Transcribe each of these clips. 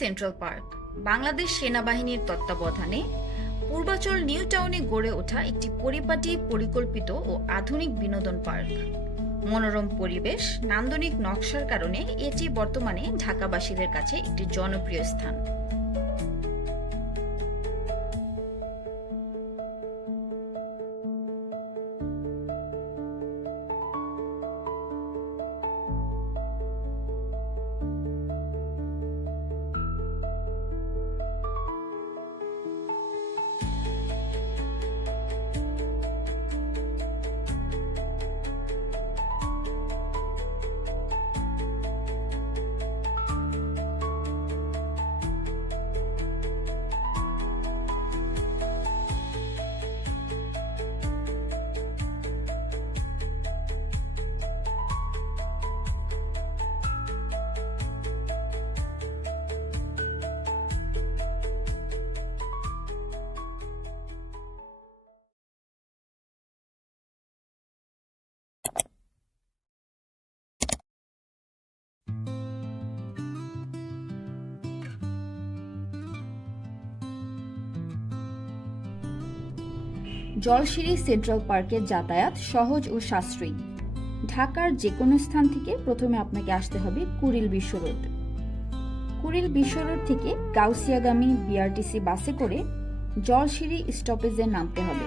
Central park, Bangladesh সেনাবাহিনীর তত্ত্বাবধানে Purbachal new টাউনে গড়ে ওঠা একটি পরিপাটি, পরিকল্পিত ও আধুনিক বিনোদন পার্ক। মনোরম পরিবেশ, নান্দনিক নকশার কারণে এটি বর্তমানে ঢাকাবাসীদের কাছে একটি জনপ্রিয় স্থান। জলশিরি সেন্ট্রাল পার্কের যাতায়াত সহজ ও সাশ্রয়ী। ঢাকার যে কোনো স্থান থেকে প্রথমে আপনাকে আসতে হবে কুড়িল বিশ্ব রোড। কুড়িল বিশ্ব রোড থেকে গাউসিয়াগামী বিআরটিসি বাসে করে জলশিরি স্টপেজে নামতে হবে।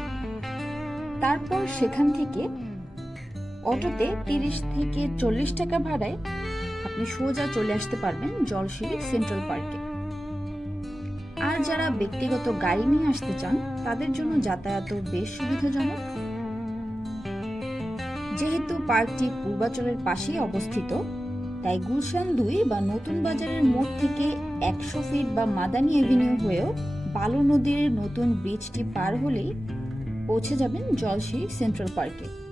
তারপর সেখান থেকে অটোতে তিরিশ থেকে চল্লিশ টাকা ভাড়ায় আপনি সোজা চলে আসতে পারবেন জলশিরি সেন্ট্রাল পার্কে। আর যারা ব্যক্তিগত গাড়ি নিয়ে আসতে চান, তাদের জন্য যাতায়াতও বেশ সুবিধাজনক। যেহেতু পার্কটি পূর্বাচলের পাশেই অবস্থিত, তাই গুলশান দুই বা নতুন বাজারের মোড় থেকে একশো ফিট বা মাদানি এভিনিউ হয়েও বালু নদীর নতুন ব্রিজটি পার হলেই পৌঁছে যাবেন জলশিরি সেন্ট্রাল পার্কে।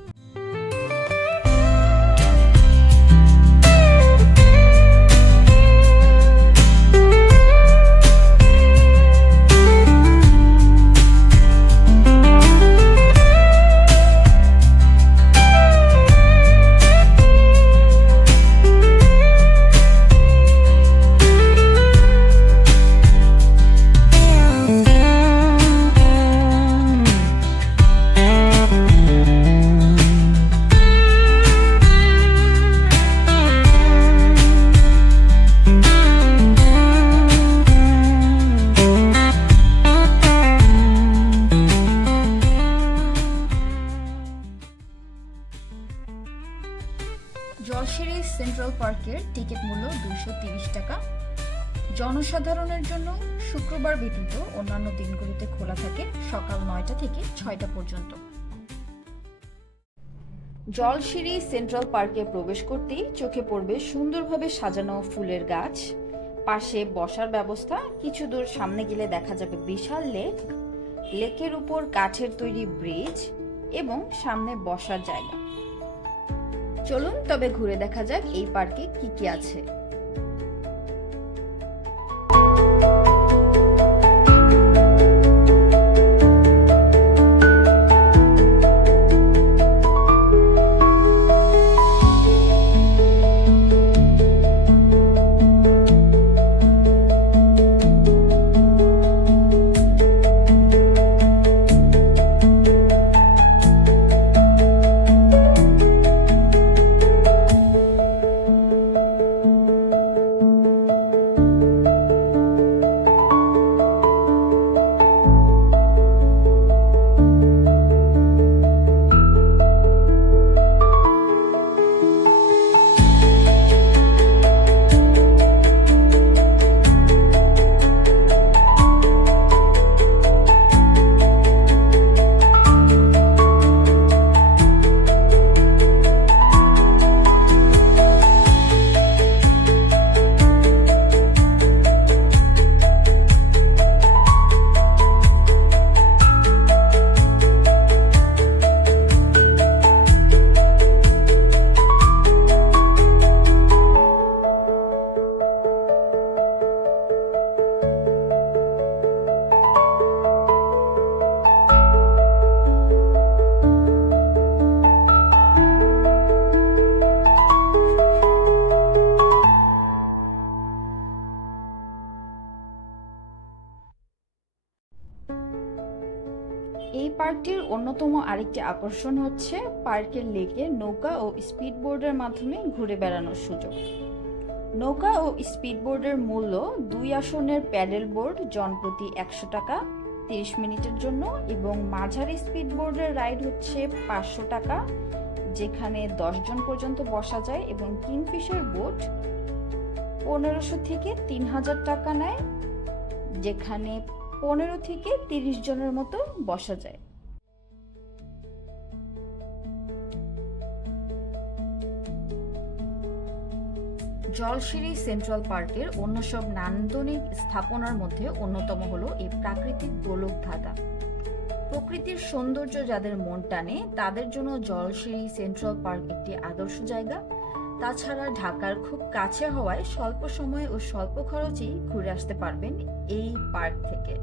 জলশিরি সেন্ট্রাল পার্কের টিকিট মূল্য দুশো টাকা। জনসাধারণের জন্য শুক্রবার ব্যতীত অন্যান্য দিনগুলোতে খোলা থাকে সকাল নয়টা থেকে ছয়টা পর্যন্ত। জলশিরি সেন্ট্রাল পার্কে প্রবেশ করতেই চোখে পড়বে সুন্দরভাবে সাজানো ফুলের গাছ। পাশে বসার ব্যবস্থা, কিছু দূর সামনে গেলে দেখা যাবে বিশাল লেক। লেকের উপর কাঠের তৈরি ব্রিজ এবং সামনে বসার জায়গা। চলুন তবে ঘুরে দেখা যাক এই পার্কে কি কি আছে। এই পার্কটির অন্যতম আরেকটি আকর্ষণ হচ্ছে পার্কের লেকে নৌকা ও স্পিডবোর্ডের মাধ্যমে ঘুরে বেড়ানোর সুযোগ। নৌকা ও স্পিডবোর্ডের মূল্য দুই আসনের প্যাডেল বোর্ড জনপ্রতি একশো টাকা, তিরিশ মিনিটের জন্য এবং মাঝারি স্পিডবোর্ডের রাইড হচ্ছে পাঁচশো টাকা, যেখানে জন পর্যন্ত বসা যায় এবং কিংফিশার বোট পনেরোশো থেকে তিন হাজার টাকা নেয়, যেখানে পনেরো থেকে তিরিশ জনের মতো বসা যায়। জলশিরি সেন্ট্রাল পার্কের অন্য সব নান্দনিক স্থাপনার মধ্যে অন্যতম হলো এই প্রাকৃতিক গোলক ধাঁধা প্রকৃতির সৌন্দর্য যাদের মন টানে, তাদের জন্য জলশিরি সেন্ট্রাল পার্ক একটি আদর্শ জায়গা। তাছাড়া ঢাকার খুব কাছে হওয়ায় স্বল্প সময় ও স্বল্প খরচেই ঘুরে আসতে পারবেন এই পার্ক থেকে।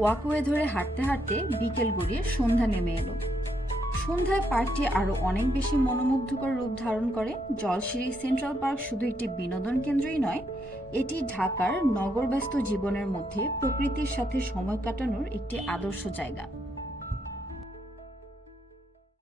ওয়াকওয়ে ধরে হাঁটতে হাঁটতে বিকেল গড়িয়ে সন্ধ্যা নেমে এলো। সন্ধ্যায় পার্কটি আরও অনেক বেশি মনোমুগ্ধকর রূপ ধারণ করে। জলশিরি সেন্ট্রাল পার্ক শুধু একটি বিনোদন কেন্দ্রই নয়, এটি ঢাকার নগরব্যস্ত জীবনের মধ্যে প্রকৃতির সাথে সময় কাটানোর একটি আদর্শ জায়গা।